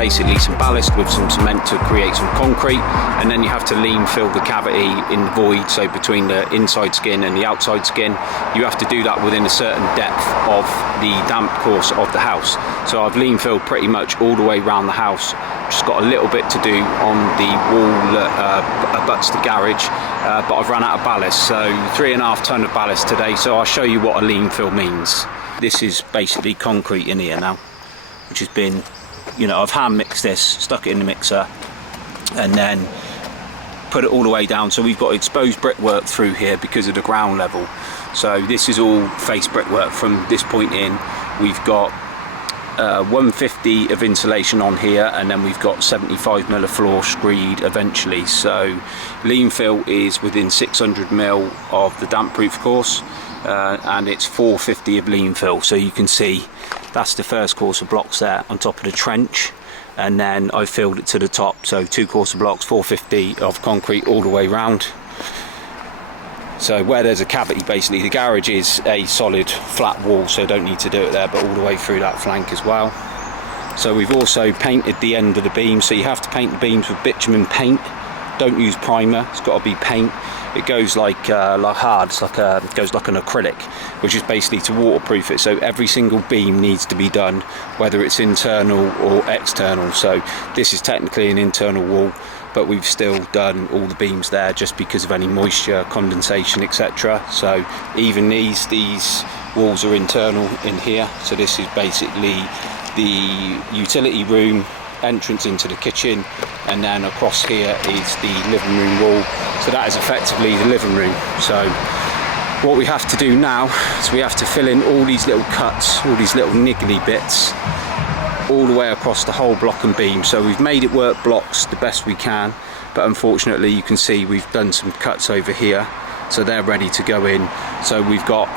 basically some ballast with some cement to create some concrete, and then you have to lean fill the cavity in the void, so between the inside skin and the outside skin. You have to do that within a certain depth of the damp course of the house. So I've lean filled pretty much all the way around the house. Just got a little bit to do on the wall that abuts the garage, but I've run out of ballast, so 3.5 ton of ballast today. So I'll show you what a lean fill means. This is basically concrete in here now, which has been, you know, I've hand mixed this, stuck it in the mixer, and then put it all the way down. So we've got exposed brickwork through here because of the ground level. So this is all face brickwork from this point in. We've got 150 of insulation on here, and then we've got 75mm of floor screed eventually. So lean fill is within 600mm of the damp proof course, and it's 450 of lean fill. So you can see that's the first course of blocks there on top of the trench, and then I filled it to the top. So 2 course of blocks, 450 of concrete all the way round. So where there's a cavity, basically the garage is a solid flat wall, so don't need to do it there, but all the way through that flank as well. So we've also painted the end of the beam, so you have to paint the beams with bitumen paint. Don't use primer, it's got to be paint. It goes like hard, it's like it goes like an acrylic, which is basically to waterproof it. So every single beam needs to be done, whether it's internal or external. So this is technically an internal wall, but we've still done all the beams there just because of any moisture, condensation, etc. So even these walls are internal in here. So this is basically the utility room, entrance into the kitchen, and then across here is the living room wall. So that is effectively the living room. So what we have to do now is we have to fill in all these little cuts, all these little niggly bits, all the way across the whole block and beam. So we've made it work blocks the best we can, but unfortunately you can see we've done some cuts over here, so they're ready to go in. So we've got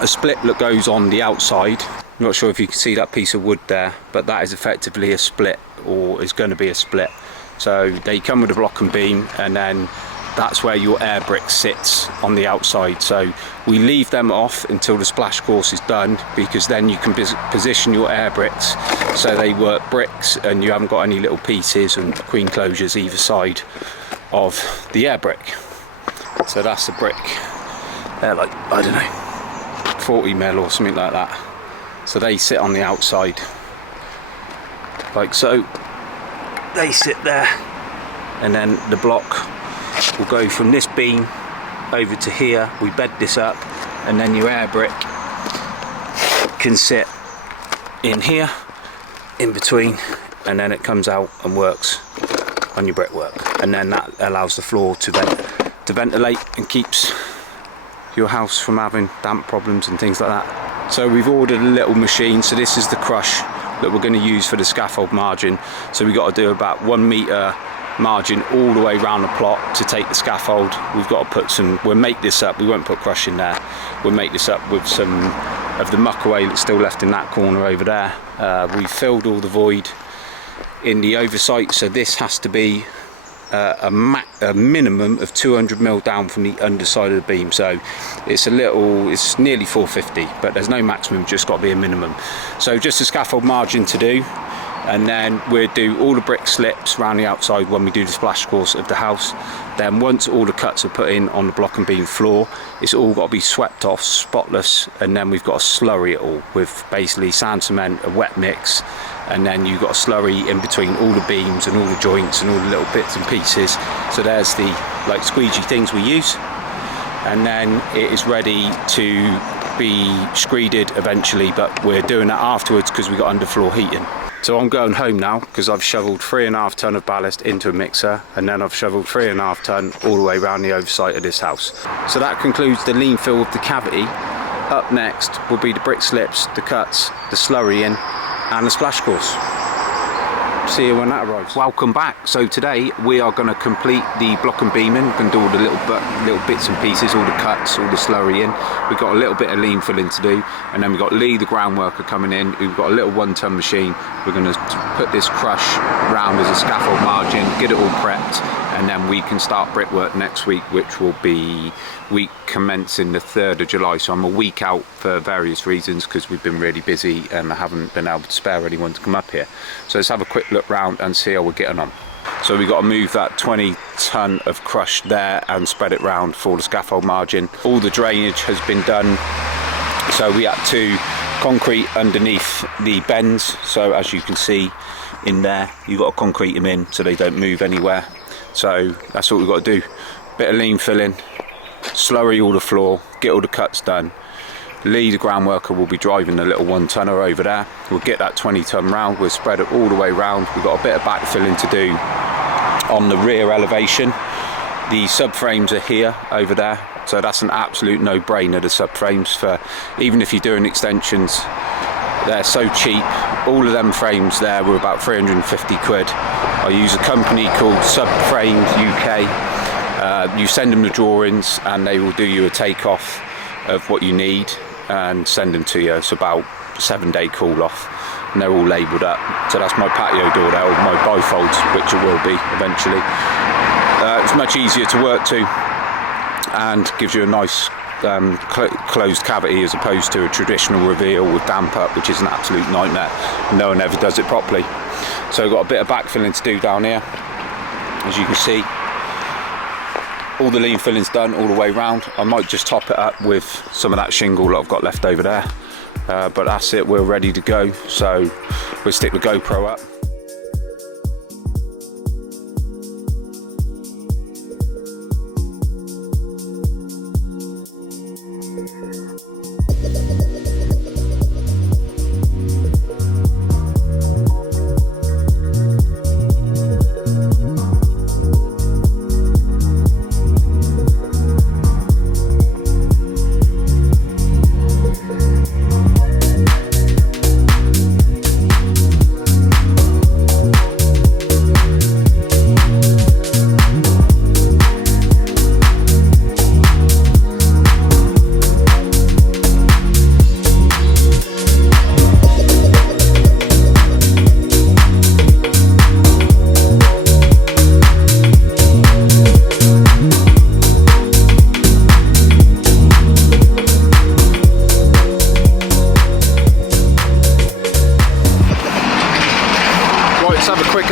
a split that goes on the outside. I'm not sure if you can see that piece of wood there, but that is effectively a split, or is going to be a split. So they come with a block and beam, and then that's where your air brick sits on the outside. So we leave them off until the splash course is done, because then you can position your air bricks so they work bricks and you haven't got any little pieces and queen closures either side of the air brick. So that's the brick. They're like, I don't know, 40mm or something like that. So they sit on the outside like so. They sit there, and then the block will go from this beam over to here. We bed this up, and then your air brick can sit in here in between, and then it comes out and works on your brickwork, and then that allows the floor to ventilate and keeps your house from having damp problems and things like that. So we've ordered a little machine. So this is the crush that we're going to use for the scaffold margin. So we've got to do about 1 metre margin all the way around the plot to take the scaffold. We've got to put some, we'll make this up, we won't put crush in there, we'll make this up with some of the muck away that's still left in that corner over there. We filled all the void in the oversight, so this has to be a minimum of 200mm down from the underside of the beam. So it's it's nearly 450, but there's no maximum, just got to be a minimum. So just a scaffold margin to do, and then we'll do all the brick slips around the outside when we do the splash course of the house. Then once all the cuts are put in on the block and beam floor, it's all got to be swept off spotless, and then we've got to slurry it all with basically sand, cement, a wet mix, and then you've got a slurry in between all the beams and all the joints and all the little bits and pieces. So there's the like squeegee things we use, and then it is ready to be screeded eventually, but we're doing that afterwards because we've got underfloor heating. So I'm going home now because I've shoveled 3.5 ton of ballast into a mixer, and then I've shoveled 3.5 ton all the way around the oversight of this house. So that concludes the lean fill of the cavity. Up next will be the brick slips, the cuts, the slurrying, and the splash course. See you when that arrives. Welcome back. So today we are going to complete the block and beaming. We're going to do all the little bits and pieces, all the cuts, all the slurrying. We've got a little bit of lean filling to do, and then we've got Lee, the ground worker, coming in. We've got a little 1 ton machine. We're going to put this crush round as a scaffold margin, get it all prepped, and then we can start brickwork next week, which will be week commencing the 3rd of July. So I'm a week out for various reasons, because we've been really busy and I haven't been able to spare anyone to come up here. So let's have a quick look round and see how we're getting on. So we've got to move that 20 tonne of crush there and spread it round for the scaffold margin. All the drainage has been done, so we had to concrete underneath the bends. So as you can see in there, you've got to concrete them in so they don't move anywhere. So that's what we've got to do. Bit of lean filling, slurry all the floor, get all the cuts done. Lee, the ground worker, will be driving the little 1 tonner over there. We'll get that 20 tonne round, we'll spread it all the way round. We've got a bit of backfilling to do on the rear elevation. The subframes are here, over there, so that's an absolute no-brainer, the subframes, for even if you're doing extensions. They're so cheap. All of them frames there were about 350 quid. I use a company called Subframes UK. You send them the drawings and they will do you a takeoff of what you need and send them to you. It's about a 7-day call off, and they're all labelled up. So that's my patio door there, or my bifolds, which it will be eventually. It's much easier to work to and gives you a nice closed cavity, as opposed to a traditional reveal with damp up, which is an absolute nightmare. No one ever does it properly. So I've got a bit of backfilling to do down here. As you can see, all the lean filling's done all the way round. I might just top it up with some of that shingle that I've got left over there, but that's it, we're ready to go. So we'll stick the GoPro up.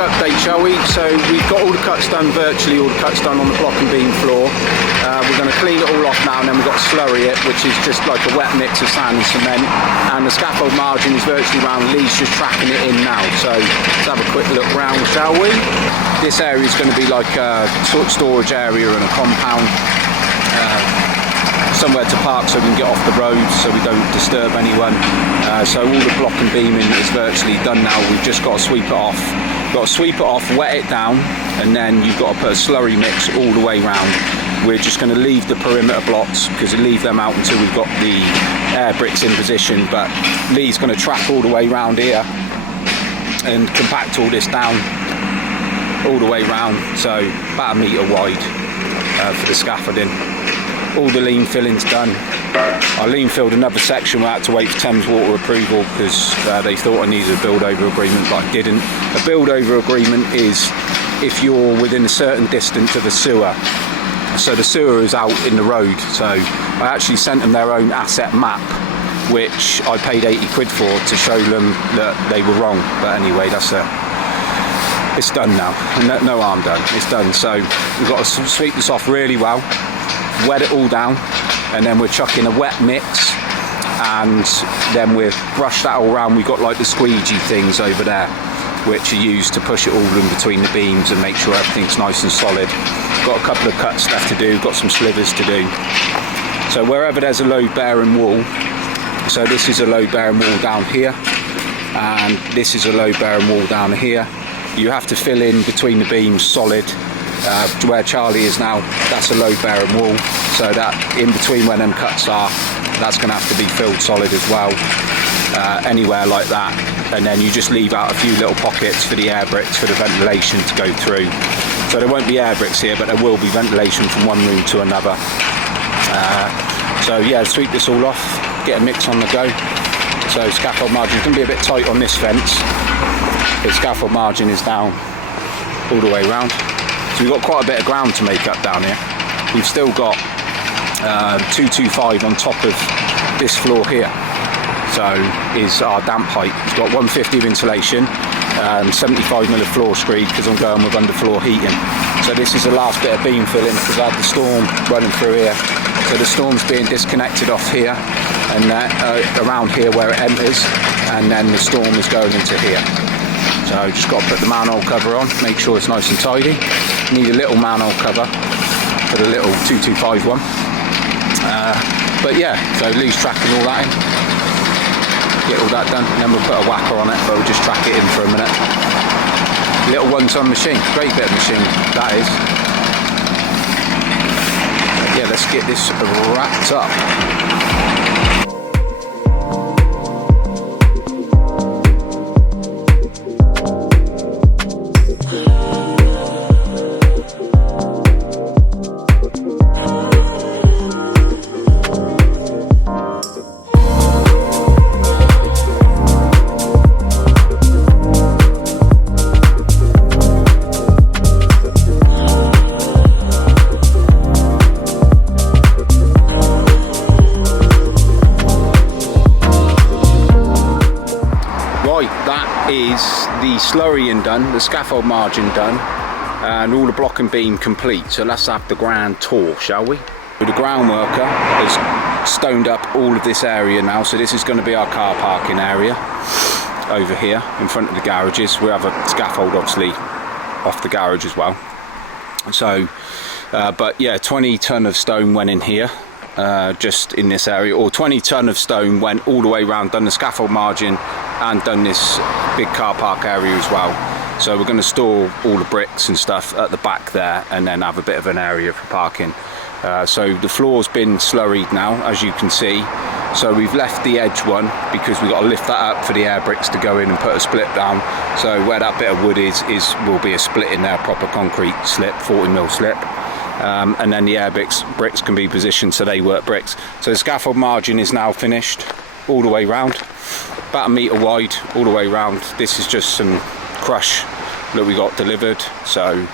Update, shall we? So we've got all the cuts done, virtually all the cuts done on the block and beam floor. We're going to clean it all off now, and then we've got to slurry it, which is just like a wet mix of sand and cement. And the scaffold margin is virtually round. Lee's just tracking it in now. So let's have a quick look round, shall we? This area is going to be like a sort of storage area and a compound. Somewhere to park so we can get off the road, so we don't disturb anyone. So all the block and beaming is virtually done now. We've just got to sweep it off. Got to sweep it off, wet it down, and then you've got to put a slurry mix all the way round. We're just going to leave the perimeter blocks, because we leave them out until we've got the air bricks in position. But Lee's going to track all the way round here and compact all this down all the way round, so about 1 metre wide for the scaffolding. All the lean filling's done. I lean filled another section. We had to wait for Thames Water approval, because they thought I needed a build over agreement, but I didn't. A build over agreement is if you're within a certain distance of a sewer. So the sewer is out in the road, so I actually sent them their own asset map, which I paid 80 quid for, to show them that they were wrong. But anyway, it's done now. No harm done, it's done. So we've got to sweep this off really well, wet it all down, and then we're chucking a wet mix, and then we've brushed that all around. We've got like the squeegee things over there, which are used to push it all in between the beams and make sure everything's nice and solid. Got a couple of cuts left to do, got some slivers to do. So wherever there's a load bearing wall, so this is a load bearing wall down here, and this is a load bearing wall down here, you have to fill in between the beams solid. To where Charlie is now, that's a load bearing wall, so that in between where them cuts are, that's going to have to be filled solid as well, anywhere like that. And then you just leave out a few little pockets for the air bricks, for the ventilation to go through. So there won't be air bricks here, but there will be ventilation from one room to another. So yeah, sweep this all off, get a mix on the go. So scaffold margin can be a bit tight on this fence, but scaffold margin is down all the way round. So we've got quite a bit of ground to make up down here. We've still got 225 on top of this floor here. So is our damp height. It's got 150 of insulation, 75mm of floor screed because I'm going with underfloor heating. So this is the last bit of beam filling because I had the storm running through here. So the storm's being disconnected off here and around here where it enters, and then the storm is going into here. So just got to put the manhole cover on, make sure it's nice and tidy. Need a little manhole cover for the little 225 one. But yeah, so loose tracking all that in. Get all that done, and then we'll put a whacker on it, but we'll just track it in for a minute. Little 1-ton machine, great bit of machine that is. Yeah, let's get this wrapped up. Is the slurrying done, the scaffold margin done, and all the block and beam complete. So let's have the grand tour, shall we? The ground worker has stoned up all of this area now, so this is going to be our car parking area over here in front of the garages. We have a scaffold obviously off the garage as well. So but yeah, 20 ton of stone went in here, just in this area, or 20 ton of stone went all the way around, done the scaffold margin and done this big car park area as well. So we're going to store all the bricks and stuff at the back there, and then have a bit of an area for parking. So the floor's been slurried now, as you can see. So we've left the edge one because we've got to lift that up for the air bricks to go in and put a split down. So where that bit of wood is will be a split in there, proper concrete slip, 40mm slip. And then the air bricks can be positioned so they work bricks. So the scaffold margin is now finished all the way round, about 1 metre wide all the way round. This is just some crush that we got delivered, so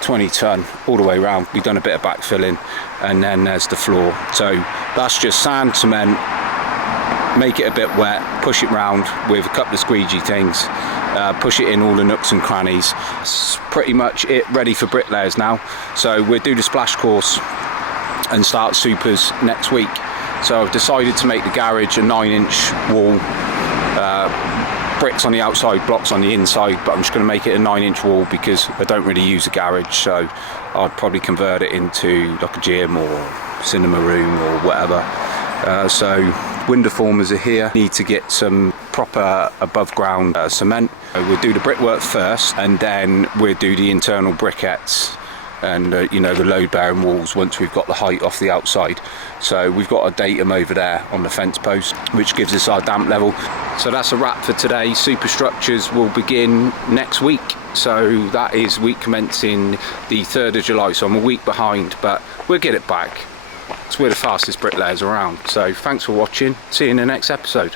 20 ton all the way round. We've done a bit of backfilling, and then there's the floor. So that's just sand, cement, make it a bit wet, push it round with a couple of squeegee things, push it in all the nooks and crannies. That's pretty much it, ready for bricklayers now. So we'll do the splash course and start supers next week. So I've decided to make the garage a 9-inch wall, bricks on the outside, blocks on the inside, but I'm just going to make it a 9-inch wall because I don't really use a garage, so I'd probably convert it into like a gym or cinema room or whatever. So window formers are here. Need to get some proper above ground cement. We'll do the brickwork first, and then we'll do the internal briquettes and you know, the load bearing walls once we've got the height off the outside. So we've got a datum over there on the fence post which gives us our damp level. So that's a wrap for today. Superstructures will begin next week, so that is week commencing the 3rd of July, so I'm a week behind, but we'll get it back. So we're the fastest bricklayers around. So thanks for watching, see you in the next episode.